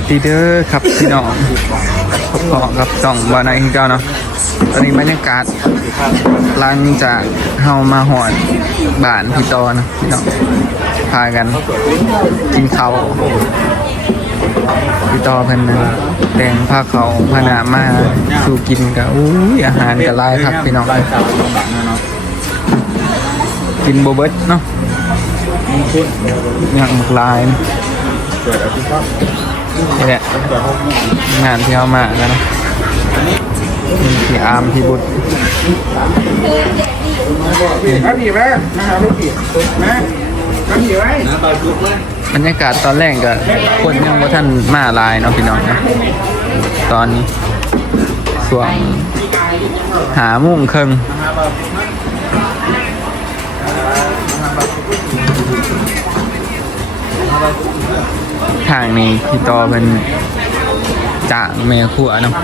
วัสดีเด้อครับพี่น้องพบกับกับจ่องบานายที่เก้าเนาะตอนนี้บรรยากาศหลังจากเฮามาหอดบ้านพี่ตอนะพี่น้องพากันกินข้าวพี่ตอเพิ่นนะแต่งผ้าเขาวพนามาสู่กินกับอุ้ยอาหารกับลายครับพี่น้องกินโบเบิร์ตเนาะอย่างหมกลายนะนี่ แหละงานที่เอามาแล้วนะมีพี่อาร์มพี่บุตรครับผีไหมนะครับลูกผีนะครับผีไหมบรรยากาศตอนแรกก็คนยังว่าท่านมาหลายเนาะพี่น้องนะตอนนี้ส่วงหาโมุ่งครึ่งางนี้พี่ต่อเป็นจากเมขัวเนาะ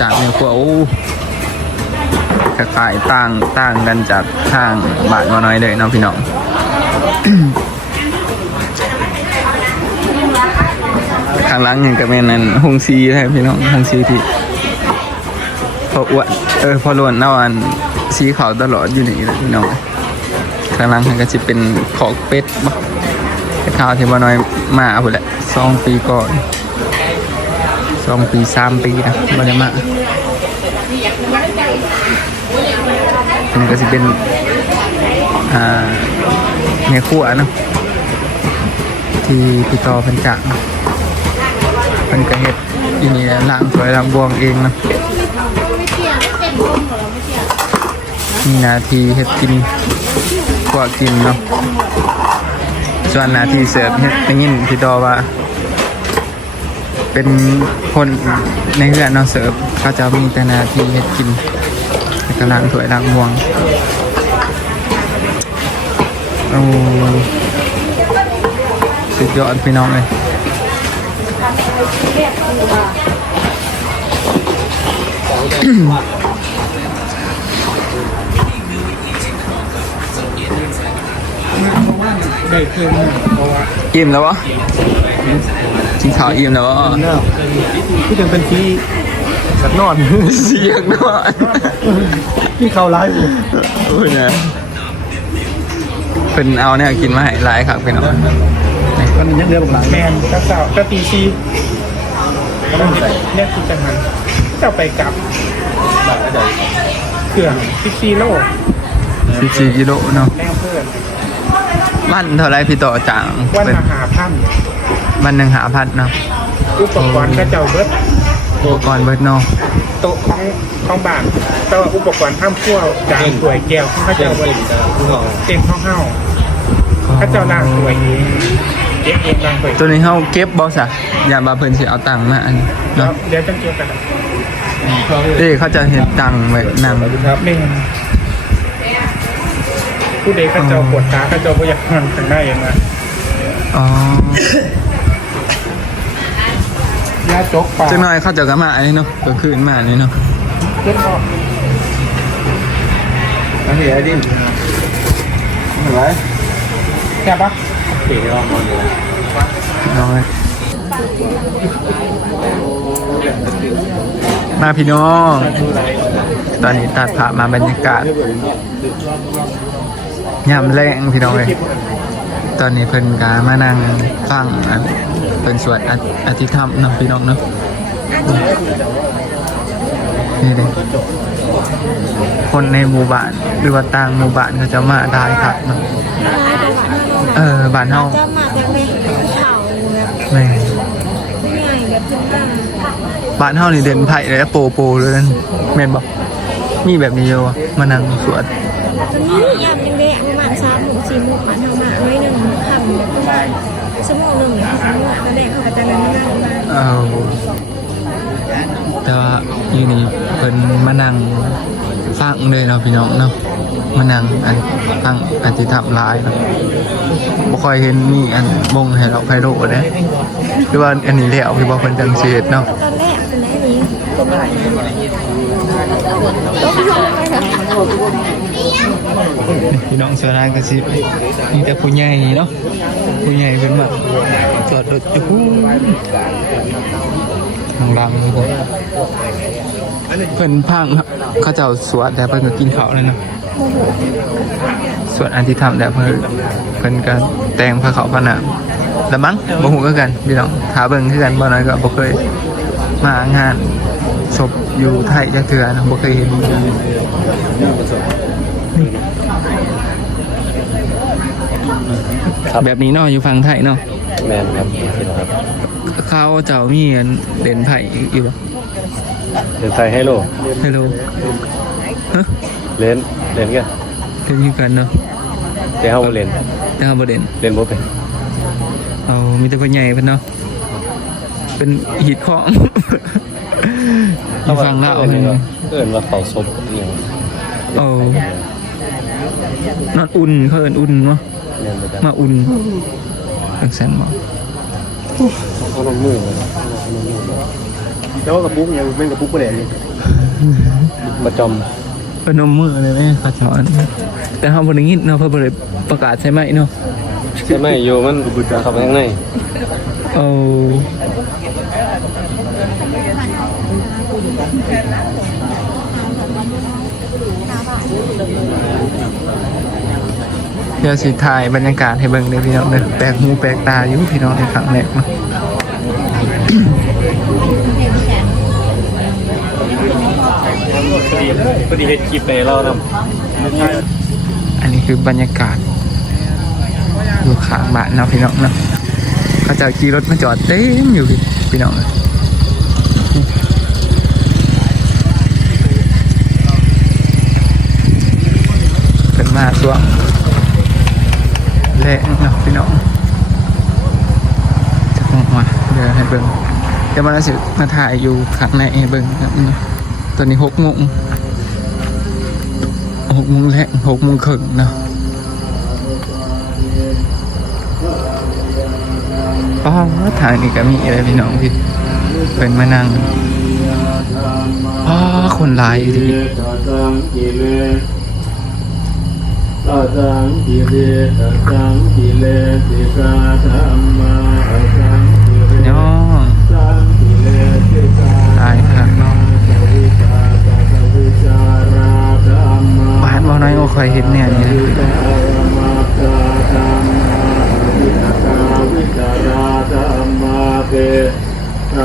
จากเมขัวโอ้กระขายต่างต่างกันจากทางบาทมาน้อยเลยเนาะพี่น้องข้างหลังอย่างกับแม่นนั่นหงซีใช่พี่น้องหงซีที่พออ้วนเออพอล้วนเอาอันสีขาวตลอดอยู่นี่แหละพี่น้องข้างหลังมันก็จะเป็นขอกเป็ดบ่แต่ ข้าวที่บ่น้อยมาพุ่นแหละสองปีก่อนสองปีสามปีนะบ่ได้มามันก็จะเป็นอ่าเนื้อขั่วเนาะที่พี่ต่อพิ่นจักเนาะมันก็เห็ดอีนี่ล้างสวยล้างบวงเองนะมีหนาทีเห็ดกินพวกกินเนาะ ส่วนหนาทีเสิร์ฟเห็ดได้ยินพี่ดอว่า เป็นคนในเรือนเนาะเสิร์ฟเขาจะมีแต่หนาทีเห็ดกินแล้วก็ล้างถ้วยล้างบวงโอ้สุดยอดพี่น้องเลย ได้เพิ่มเพราะว่าอิ่มแล้ววะกินข้าวอิ่มแล้ววะเนาะที่ยังเป็นที่สักนอนเสียงด้วยที่เขาไลฟ์โอ้ยนะเป็นเอาเนี่ยกินมาให้หลายครับพี่น้องก็นี่ยังเดือบอกหลังแมนก็เจ้าก็ตีซีเนี่ยคือจังหันเจ้าไปกลับเครื่องซิซีโลสิบสี่กิโลเนาะแม่เพื่อน วันเท่าไรพี่ต่อจางวันเป็นมาหาพันวันหนึ่งหาพัดเนาะอุปกรณ์ก็เจ้าเบิดอุปกรณ์เบิดเนาะโต๊ะของของบ้านแต่ว่าอุปกรณ์ห้ามคั่วจานถ้วยแก้วข้าเจ้าบริเต็มห้องเฮาข้าเจ้าล้างถ้วยเองเก็บเองล้างถ้วยตัวนี้เฮาเก็บบอสอะอย่ามาเพิ่นสิเอาตังค์มาอันนี้แล้เนาะวเดี๋ยวจะเกี่ยวกันเอ้เขาจะเห็นตังค์ไว้นั่งครับเมน ผู้ใดข้าเจ้าปวดขาข้าเจ้าก็อยากนั่งข้างในนะอ๋อยาจกปากจังหน่อยเขาจะกลับมาอันนี้เนาะก็คืนมาอันนี้เนาะเล่นออกโอเคไอ้ดิมเห็นไหมแค่ปะเก๋ออกมาเลยน้อยมาพี่น้อง ตอนนี้ตัดภาพมาบรรยากาศ ยามแรงพี่น้องเลยตอนนี้เพิ่นกามานั่งฟังอันเป็นสวดออธิธรรมนะพี่น้องเนาะนี่เลยคนในหมู่บ้านหรือว่าต่างหมู่บ้านเขาจะมาได้ครับเนาะเออบ้านเฮาจะมาจากในเขาแม่บ้านเฮานี่เด่นไผ่เลยโปโปเลยนั่นแม่นบอกมีแบบนี้อยู่วะมานั่งสวด สามหมู่สี่หมู่มันเท่ามาไว้หนึ่งคำแบบประมาณชั่วโมงหนึ่งสมมติก็แดงเขาก็จะนั่งนั่งมาเอาแต่ว่าอยู่นี่เพิ่นมานั่งฟังเลยเนาะพี่น้องเนาะมานั่งอันฟังอธิษฐานหลายเนาะบ่ค่อยเห็นมีอันวงให้เราไพโรเด้คือว่าอันนี้แล้วคือว่าเพิ่นจังสิเฮ็ดเนาะ พี่น้องสวนางก็สิมีแต่ผู้ใหญ่เนาะผู้ใหญ่เป็นแบบจอดรถอยู่พู้ทางหลังนี่ผมเพิ่นพังครับเขาเจ้าสวดแต่เพิ่นก็กินข้าวแล้วเนาะสวดอันที่ทำแต่เพิ่นเพิ่นก็แต่งพระเขาวพระนามล้วมั้งบ่ฮู้คือกันพี่น้องถาเบิ่งคือกันบ่น้อยก็บ่เคย มางานศพอยู่ไทยจักเทื่อนะบ่เคยเห็นแบบนี้เนาะอยู่ฝั่งไทยเนาะแมนครับครับเขาเจ้ามีอันเด่นไผ่อยู่ปะเล่นไทยให้โลฮัลโหลฮะเล่นเล่นกันเล่นอยู่กันเนาะแต่เฮาบ่เล่นแต่เขาบ่เด่นเล่นบ่เป็นเอามีแต่พ่อใหญ่เพิ่นเนาะ เป็นหีดของอยู่ฝั่งลาวเอิ้เพิ่นนว่าเอิ้นว่าเขาศพอีหยังเอานอนอุ่นเขาเอิ้นอุ่นเนาะแม่นบ่จ๊ะมาอุ่นจังซั่นบ่เอาน้ำมือมาแล้วกระปุกยังเป็นกระปุกบ่ได้นี่มาจอมเพิ่นนมมือเลยแม่เขาสอนแต่เฮาบ่ได้ยินเนาะเพิ่นบ่ได้ประกาศใช่ไหมเนาะใช่ไหมอยู่มันเข้าไปข้างในเอา เดี๋ยวสิถ่ายบรรยากาศให้เบิ่งเด้อพี่น้องเด้อแปลกหูแปลกตาอยู่พี่น้องในครั้งแรกเนาะพอดีพอดีเฮ็ดคลิปไปเรานำอันนี้คือบรรยากาศอยู่ข้างบ้านเนาะพี่น้องเนาะเขาจะขี่รถมาจอดเต็มอยู่พี่ พี่น้องเป็นมาช่วงแรกเนาะพี่น้องจะคงมาเดี๋ยวให้เบิ่งเดี๋ยวมาแล้วสิมาถ่ายอยู่ข้างในให้เบิ่งครับนี่ตอนนี้หกโมงหกโมงแรกหกโมงครึ่งเนาะ อ๋อทางนี้ก็มีอะไรพี่น้องพี่เป็นมานั่งอ๋อคนหลายดีตัสังกิเลสังกิเลตัสังกิเลสิกาธรรมาสังกิเลย่อสังกิเลสิกาหลายครั้งเนาะสวิกาตสวิจาราธรรมาบ้านบ่น้อยโอ้คอยเห็นเนี่ยนี่นะ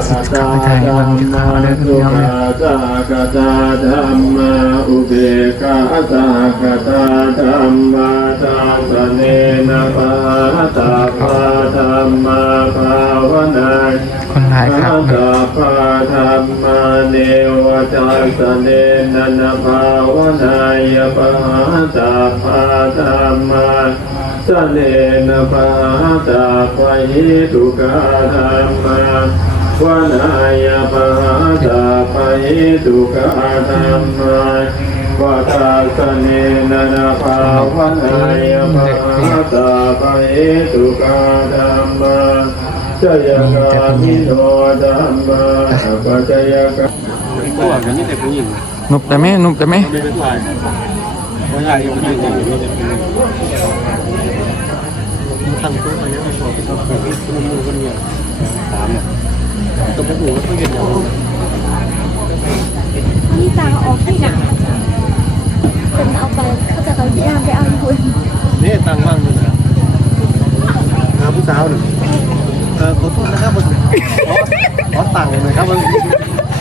สัตตาธรรมาสุขาสากตาธรรมอุเบกขาสากตาธรรมาทาสเนนะปะตาปะธรรมภาวนาคนหลายครับตาปะธรรมเนวจัสเนนนภาวนายปะตาปะธรรมสเนนปะตาปะหิทุกาธรรม วนายปะหาตาปะหิตุกะธรรมาวาตาสเนนนะภาวนายปะหาตาปะหิตุกะธรรมาจยกามิโนธรรมาปัจยกาผู้หญิงกันนี่แต่ผู้หญิงนุบแต่ไหมนุบแต่ไหมไม่เป็นผู้ชายผู้ชายอยู่ผู้หญิงตั้งตัวไปยังไม่พอเป็นต้องเป็นมือคนเดียวสามเนี่ย ต้องเป็นหัวต้องเป็นอย่างนี่ตาออกที่หนังเป็นเอาไปเขาจะเอาย่างไปเอาคุณนี่ตังว่างเลยนะหาผู้สาวหนึ่งเออขอโทษนะครับผมขอขอตังค์หน่อยครับมัน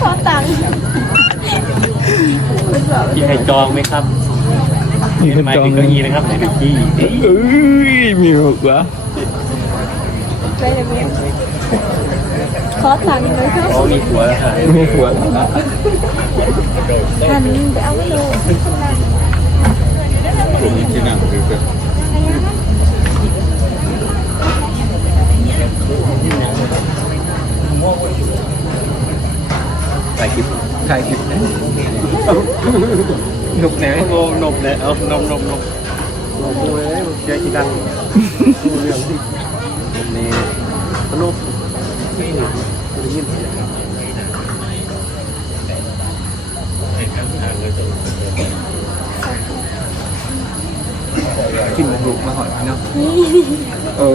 ขอตังค์เป็นแบบมีใครจองไหมครับมีคนหมายจองถึงเก้าอี้นะครับไม่เป็นที่เอ้ยมีหกวะไปอย่างเงี้ย ขอตังค์เลยครับอ๋อมีหัวแล้วค่ะมีหัวหันไปเอาไม่รู้ผมมีที่นั่งคือแบบถ่ายคลิปถ่ายคลิปนะนุบไหนโอ้นมเลยเอานมนมนมนมเลยแกกี่ดังเรื่องที่นมนี่นมไม่ได้ยินน กินบุกมาหอยเนาะโอ้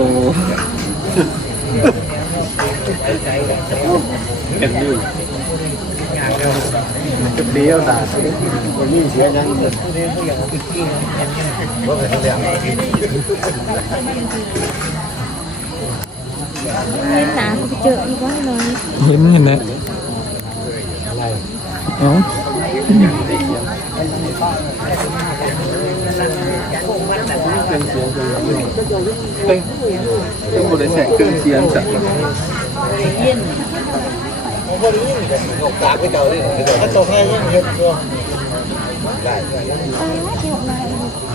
เอ็ดดูจุดเดียวตาคนนี้เสียยังเล่นหนาเขาไปเจออีกว่าเลยเห็นเห็นไหมเอ้าเฮ้ยต้อง บริษัทเครื่องเสียงจ้ะ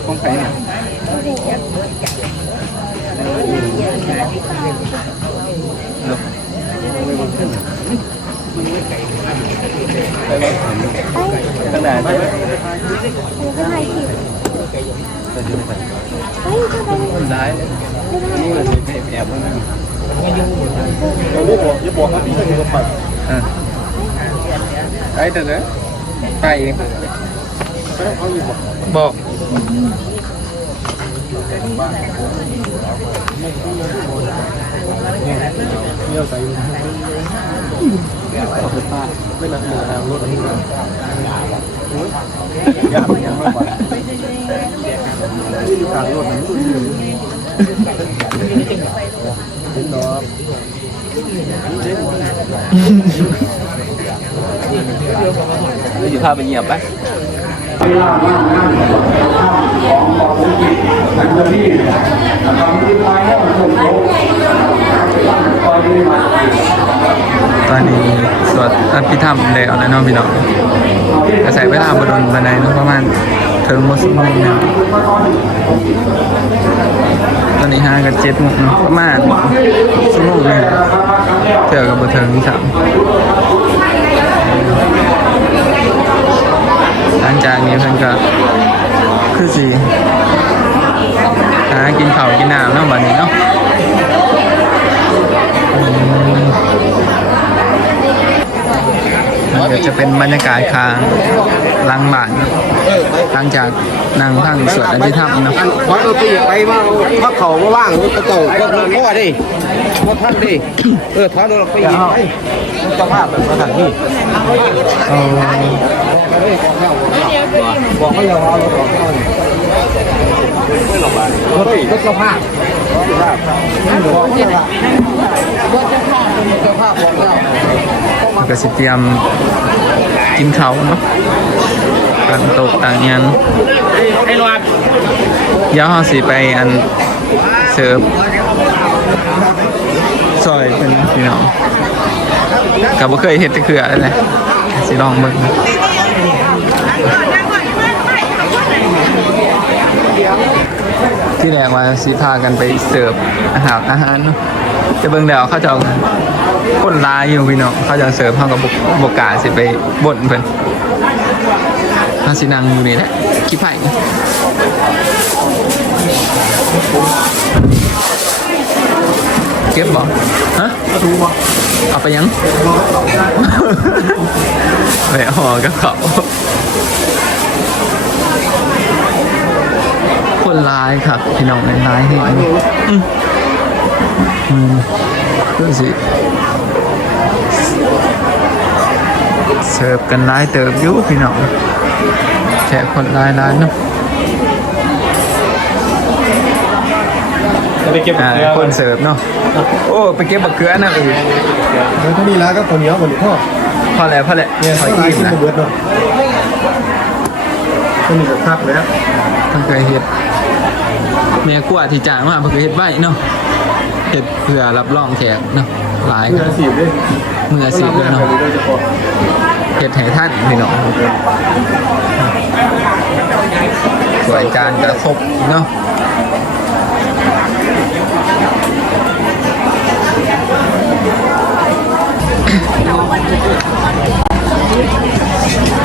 ของใครเนี่ ยขนาดเดี๋ยวก็ถ่ายคลิปเฮ้ยก็ไปคนร้ายเลยนี่มันเป็นแอบมัน อะไปเถอะนะไปบอกเอาไปป้าไม่นับเงินทางรถนี่นะยากยังมากกว่าทางรถมันเห็นดอกเราอยู่พาไปเหยียบไปตอนนี้สวดอภิธรรมแล้วนะน้องพี่น้องกระแสเวลาบดนบันไดเนาะประมาณถึงหมดสมงเนี่ยตอนนี้ห้ากับเจ็ดโมงเนะประมาณสมงเนี่ยเถื่อกับบเทิงที่สามหลังจากนี้เพิ่นก็คือสีหากิน ข้าวกินน้ำเนาะวันนี้เนาะเดี๋ยวจะเป็นบรรยากาศคางหลังบ้านเนอะหลังจากนั่งทั้งสวดอภิธรรมเนาะขอตัวตีไปมาพักเขามาว่างกระเจ้าก็มันก็ดิว่าท่านดิเออท้าโดนไปอีกไปเจ้าภาพแบบสถานที่เอาบอกเขาอย่าเอาเราบอกเขา รถรถเจ้าภาพบอกเขาอย่ารถเจ้าภาพเป็นเจ้าภาพบอกเราก็สิเตรียมกินเขาเนาะต่างโต๊ะต่างยันไอ้รอดเดี๋ยวเราสิไปอันเสิร์ฟซอยเป็นพี่น้องกับบ่เคยเห็ดแตะเคืออะไรสิลองเบิ่งนะ ที่แรกว่าสิพากันไปเสิร์ฟอาหารอาหารจะเบิ่งแล้วเขาจะคนลายอยู่พี่น้องเขาจะเสิร์ฟเขากับบกกาสิไปบ่นเพิ่นเขาสินังอยู่นี่แหละคิดไผ่เก็บบ่ฮะดูบ่เอาไปยังไปห่อกับเขา คนร้ายครับ พี่น้องในร้ายเห็นอืมอืมดูสิเสิร์ฟกันร้ายเติบอยู่พี่น้องแค่คนร้ายร้ายเนาะไปเก็บอ่าเกลือคนเสิร์ฟเนาะโอ้ไปเก็บบักเกลือนะอื่นแล้วที่นี่แล้วก็คนเหนียวคนทอดพอแล้วพอแล้วเนี่ยพอใส่อิ่มกินนะ เบิดเนาะคนนี้ก็คักแล้วต้องเคยเฮ็ดเมียกลัวที่จ้างมาเพื่อเฮ็ดไว้เนาะเฮ็ดเพื่อรับรองแขกเนาะหลายเงินสีบด้วยเมืออาชีพเลยเนาะเฉพาะเฮ็ดให้ท่านพี่น้องสวยจานกระครบเนาะ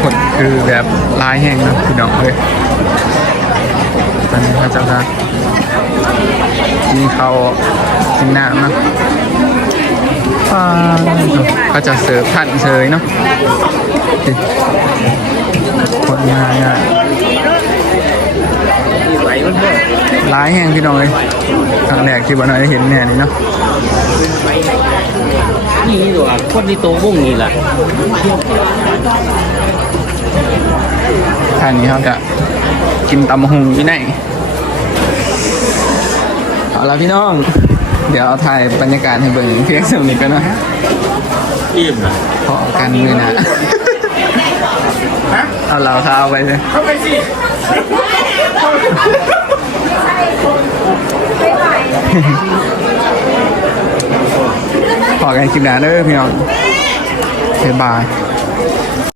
กดคือแบบลายแห้งนะพี่น้องเลยตอนนี้เขาจะมากินข้าวกินน้ำเนะอ่าเขาจะเสิร์ฟท่านเฉยเนาะคนง่ายง่ายมันบ่ร้ายแห้งพี่น้องเลยครั้งแรกที่บ้านน้อยเห็นเนี่ยนี่เนาะนี่ดีกว่าคนที่โตวงนี่แหละ ทางนี้เขาจะกินตำบักหุงที่ไหนเอาละพี่น้อง เดี๋ยวเอาถ่ายบรรยากาศให้เบิ่งเพียงส่วนนี้ก็นะอิ่มนะพอกันเลยนะฮะเอาเหล่าข้าวไปเลยเข้าไปสิพอกันคลิปหน้าเด้อพี่น้องบ๊ายบาย